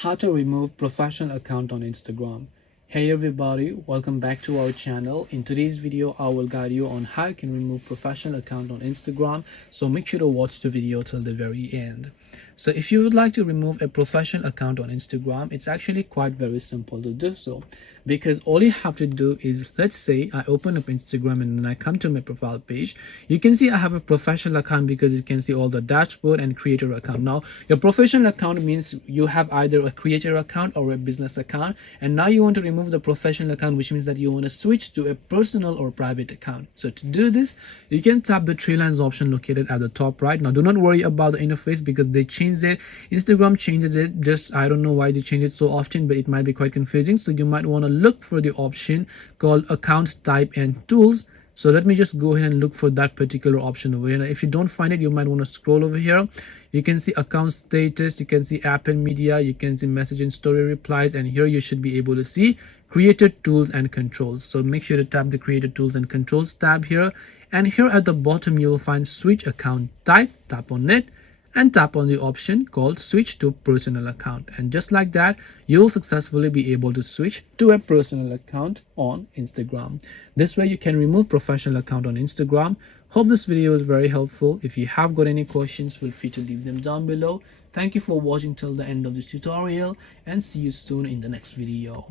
How to remove professional account on Instagram. Hey everybody, welcome back to our channel. In today's video I will guide you on how you can remove professional account on Instagram, so make sure to watch the video till the very end. So if you would like to remove a professional account on Instagram, it's actually quite very simple to do so, because all you have to do is, let's say I open up Instagram and then I come to my profile page. You can see I have a professional account because you can see all the dashboard and creator account. Now your professional account means you have either a creator account or a business account, and now you want to remove the professional account, which means that you want to switch to a personal or private account. So to do this, you can tap the three lines option located at the top right. Now do not worry about the interface because they changed it. Instagram changes it, just I don't know why they change it so often, but it might be quite confusing. So you might want to look for the option called account type and tools. So let me just go ahead and look for that particular option over here. Now, if you don't find it, you might want to scroll over here. You can see account status, you can see app and media, you can see message and story replies, and here you should be able to see created tools and controls. So make sure to tap the created tools and controls tab here, and here at the bottom you will find switch account type. Tap on it and tap on the option called switch to personal account, and just like that you will successfully be able to switch to a personal account on Instagram. This way you can remove professional account on Instagram. Hope this video is very helpful. If you have got any questions, feel free to leave them down below. Thank you for watching till the end of this tutorial, and see you soon in the next video.